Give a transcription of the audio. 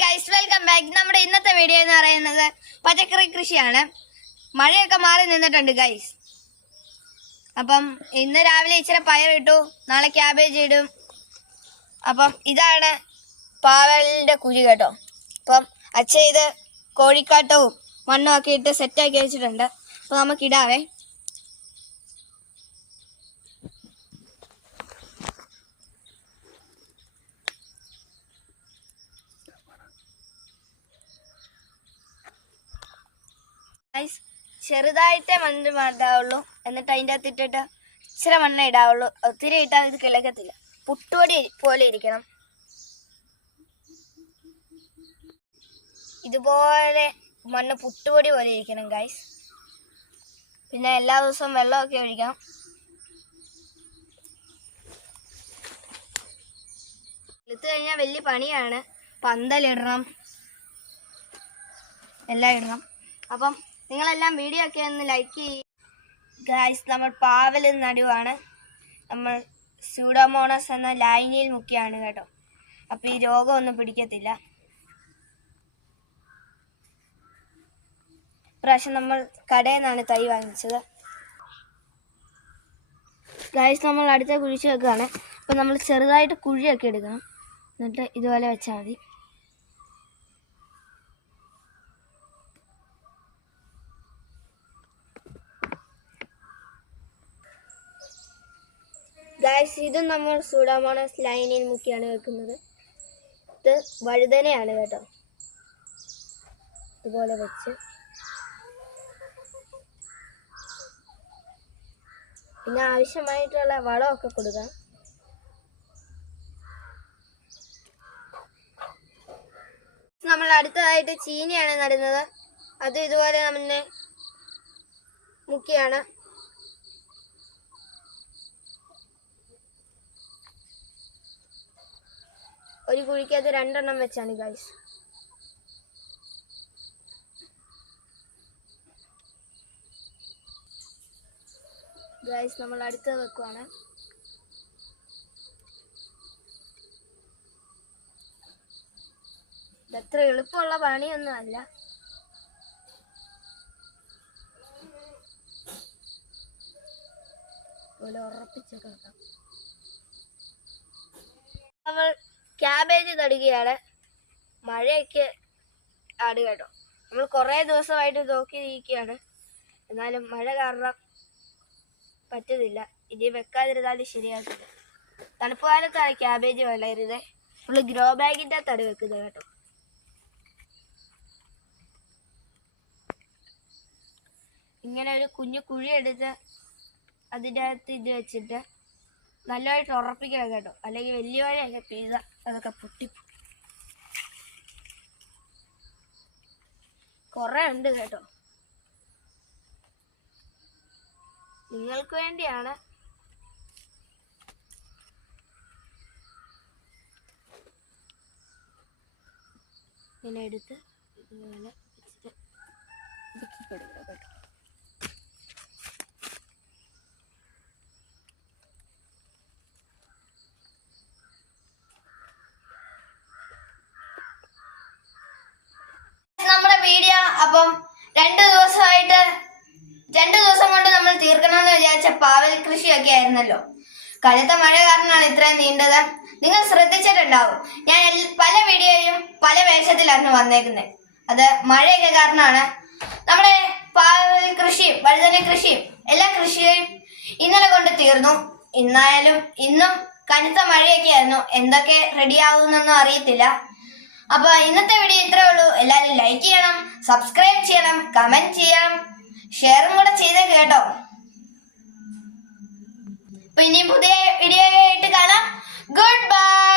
Guys welcome back. നമ്മുടെ ഇന്നത്തെ video എന്ന് പറയുന്നത് പച്ചക്കറി കൃഷിയാണ്. മഴയൊക്കെ മാറി നിന്നിട്ടുണ്ട് ഗൈസ്. അപ്പം ഇന്ന് രാവിലെ ഇച്ചിരി പയറിട്ടു, നാളെ ക്യാബേജ് ഇടും. അപ്പം ഇതാണ് പാവലിൻ്റെ കുഴി കേട്ടോ. അപ്പം അച്ഛൻ ഇത് കോഴിക്കാട്ടവും മണ്ണും ഒക്കെ ഇട്ട് സെറ്റാക്കി വെച്ചിട്ടുണ്ട്. അപ്പം നമുക്കിടാവേ. ചെറുതായിട്ടേ മണ്ണ് ഇടാവുള്ളൂ, എന്നിട്ട് അതിൻ്റെ അകത്ത് ഇട്ടിട്ട് ഇച്ചിരി മണ്ണ് ഇടാവുള്ളൂ. ഒത്തിരി ഇട്ടാൽ ഇത് കിളക്കത്തില്ല, പുട്ടുപൊടി പോലെ ഇരിക്കണം. ഇതുപോലെ മണ്ണ് പുട്ടുപൊടി പോലെ ഇരിക്കണം ഗൈസ്. പിന്നെ എല്ലാ ദിവസവും വെള്ളമൊക്കെ ഒഴിക്കണം. എടുത്തു കഴിഞ്ഞാൽ വലിയ പണിയാണ്. പന്തലിടണം, എല്ലാം ഇടണം. അപ്പം നിങ്ങളെല്ലാം വീഡിയോ ഒക്കെ ഒന്ന് ലൈക്ക് ചെയ്യും ഗൈസ്. നമ്മൾ പാവൽ നടുവാണ്. നമ്മൾ സ്യൂഡോമോണസ് എന്ന ലായനിയിൽ മുക്കിയാണ് കേട്ടോ. അപ്പോൾ ഈ രോഗമൊന്നും പിടിക്കത്തില്ല. പ്രാവശ്യം നമ്മൾ കടയിൽ നിന്നാണ് തൈ വാങ്ങിച്ചത് ഗൈസ്. നമ്മൾ അടുത്ത കുഴിച്ച് വെക്കുകയാണ്. അപ്പോൾ നമ്മൾ ചെറുതായിട്ട് കുഴിയൊക്കെ എടുക്കണം, എന്നിട്ട് ഇതുപോലെ വെച്ചാൽ മതി. ഗൈസ്, ഇതും നമ്മൾ സൂഡോമോണസ് ലൈനിൽ മുക്കിയാണ് വെക്കുന്നത്. ഇത് വഴുതനയാണ് കേട്ടോ. ഇതുപോലെ വെച്ച് പിന്നെ ആവശ്യമായിട്ടുള്ള വളമൊക്കെ കൊടുക്കാം. നമ്മൾ അടുത്തതായിട്ട് ചീനിയാണ് നടുന്നത്. അത് ഇതുപോലെ നമ്മൾ മുക്കിയാണ്. ഒരു കുഴിക്കകത്ത് 2 എണ്ണം വെച്ചാണ് ഗൈസ്. ഗൈസ്, നമ്മൾ അടുത്ത് വെക്കുവാണ്. ഇതത്ര എളുപ്പമുള്ള പണിയൊന്നും അല്ല. ഇതുപോലെ ഉറപ്പിച്ചൊക്കെ വെക്കാം. നമ്മൾ ക്യാബേജ് നടുകയാണ്. മഴയൊക്കെ ആണ് കേട്ടോ. നമ്മൾ കുറേ ദിവസമായിട്ട് നോക്കിയിരിക്കുകയാണ്, എന്നാലും മഴ കാരണം പറ്റുന്നില്ല. ഇനി വെക്കാതിരുന്നാലും ശരിയാക്കില്ല. തണുപ്പ് കാലത്താണ് ക്യാബേജ് വളരുന്നത്. നമ്മൾ ഗ്രോ ബാഗിൻ്റെ അകത്താണ് വെക്കുന്നത് കേട്ടോ. ഇങ്ങനെ ഒരു കുഞ്ഞു കുഴി എടുത്ത് അതിൻ്റെ അകത്ത് ഇത് വെച്ചിട്ട് നല്ലതായിട്ട് ഉറപ്പിക്കണം കേട്ടോ. അല്ലെങ്കിൽ വലിയ മഴയൊക്കെ പെയ്ത അതൊക്കെ പൊട്ടിപ്പോ. കുറേ ഉണ്ട് കേട്ടോ, നിങ്ങൾക്ക് വേണ്ടിയാണ്. ഇങ്ങനെ എടുത്ത് ഇതുപോലെ വെച്ചിട്ട് ഇടുക്കി കൊടുക്കണം കേട്ടോ. നമ്മുടെ വീഡിയോ അപ്പം 2 ദിവസം കൊണ്ട് നമ്മൾ തീർക്കണമെന്ന് വിചാരിച്ച പാവൽ കൃഷിയൊക്കെ ആയിരുന്നല്ലോ. കനത്ത മഴ കാരണമാണ് ഇത്രയും നീണ്ടത്. നിങ്ങൾ ശ്രദ്ധിച്ചിട്ടുണ്ടാവും, ഞാൻ പല വീഡിയോയും പല വേഷത്തിലാണ് വന്നേക്കുന്നത്. അത് മഴയൊക്കെ കാരണമാണ്. നമ്മുടെ പാവൽ കൃഷിയും വഴുതന കൃഷിയും എല്ലാ കൃഷിയും ഇന്നലെ കൊണ്ട് തീർന്നു. ഇന്നും കനത്ത മഴയൊക്കെ ആയിരുന്നു. എന്തൊക്കെ റെഡിയാവുമെന്നൊന്നും അറിയത്തില്ല. അപ്പൊ ഇന്നത്തെ വീഡിയോ ഇത്രേ ഉള്ളൂ. എല്ലാവരും ലൈക്ക് ചെയ്യണം, സബ്സ്ക്രൈബ് ചെയ്യണം, കമന്റ് ചെയ്യണം, ഷെയറും കൂടെ ചെയ്തേക്ക് കേട്ടോ. അപ്പൊ ഇനി പുതിയ വീഡിയോ ആയിട്ട് കാണാം. Good bye.